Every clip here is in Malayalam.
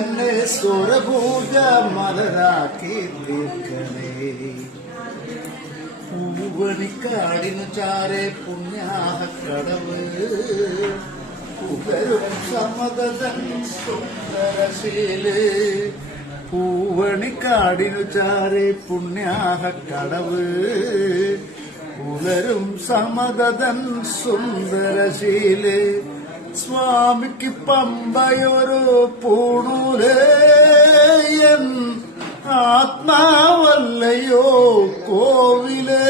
എന്നെ സ്വരപൂജ മലരാക്കി തീർക്കണേ. പൂവണിക്കാടിനു ചാരെ പുണ്യാഹക്കടവ് പുകരും സമതൻ സുന്ദരശീല്. പൂവണിക്കാടിനു ചാരെ പുണ്യാഹക്കടവ് പുലരും സമതൻ സുന്ദരശീല്. സ്വാമിക്ക് പമ്പയൊരു പൂണൂലേയൻ ആത്മാവല്ലയോ കോവിലേ.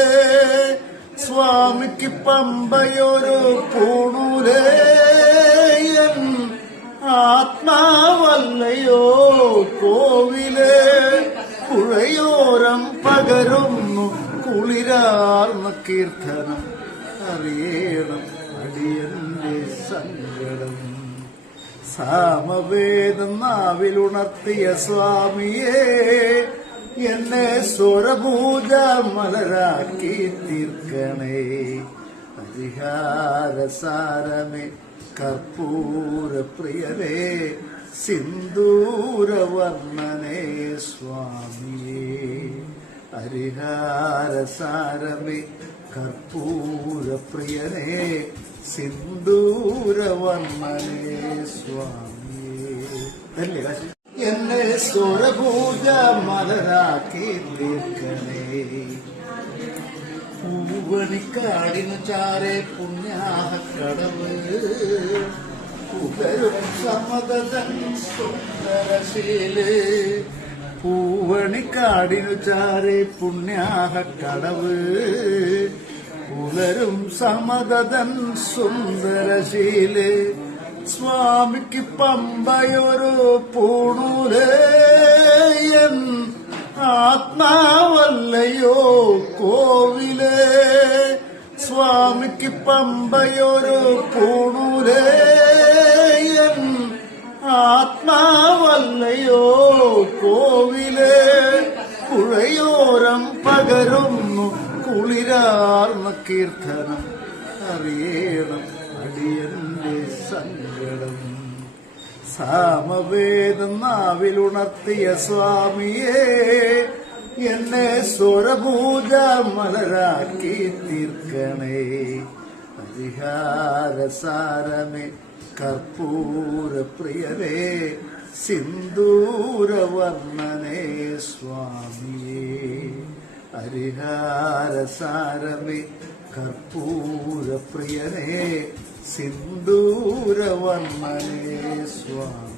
സ്വാമിക്ക് പമ്പയൊരു പൂണൂലേയൻ ആത്മാവല്ലയോ കോവിലേ. പുഴയോരം പകരുന്നു കുളിരാർന്ന കീർത്തനം അറിയണം അടിയന്റെ സങ്കടം. സാമവേദം നാവിലുണർത്തിയ സ്വാമിയേ എന്നെ സ്വരപൂജ മലരാക്കി തീർക്കണേ. പരിഹാരസാരമേ കർപ്പൂര പ്രിയരേ സിന്ദൂരവർണ്ണനേ സ്വാമിയേ. ഹരിഹാരസാരമേ കർപ്പൂര പ്രിയനേ സിന്ദൂരവർണ്ണനേ സ്വാമിയേ. എന്നെ സ്വരപൂജ മലരാക്കി തീർക്കണേ. പൂവണിക്കാടിനു ചാരെ പുണ്യാഹക്കടവ് പുകരും സമതൻ സുന്ദരശീല്. പൂവണിക്കാടിനു ചാരെ പുണ്യാഹക്കടവ് പുലരും സമതൻ സുന്ദരശീല്. സ്വാമിക്ക് പമ്പയൊരു പൂണൂലേയൻ ആത്മാവല്ലയോ കോവിലേ. സ്വാമിക്ക് പമ്പയൊരു പൂണൂലേയൻ ആത്മാവല്ലയോ കോവിലേ. പുഴയോരം പകരുന്നു കുളിരാർന്ന കീർത്തനം അറിയണം അടിയന്റെ സങ്കടം. സാമവേദം നാവിലുണർത്തിയ സ്വാമിയേ എന്നെ സ്വരപൂജ മലരാക്കി തീർക്കണേ. പരിഹാരസാരമേ കർപ്പൂര പ്രിയരേ സിന്ദൂരവർണ്ണനേ സ്വാമിയേ. ഹരിഹാരസാരമേ കർപ്പൂര പ്രിയനേ സിന്ദൂരവർണ്ണനേ സ്വാമി.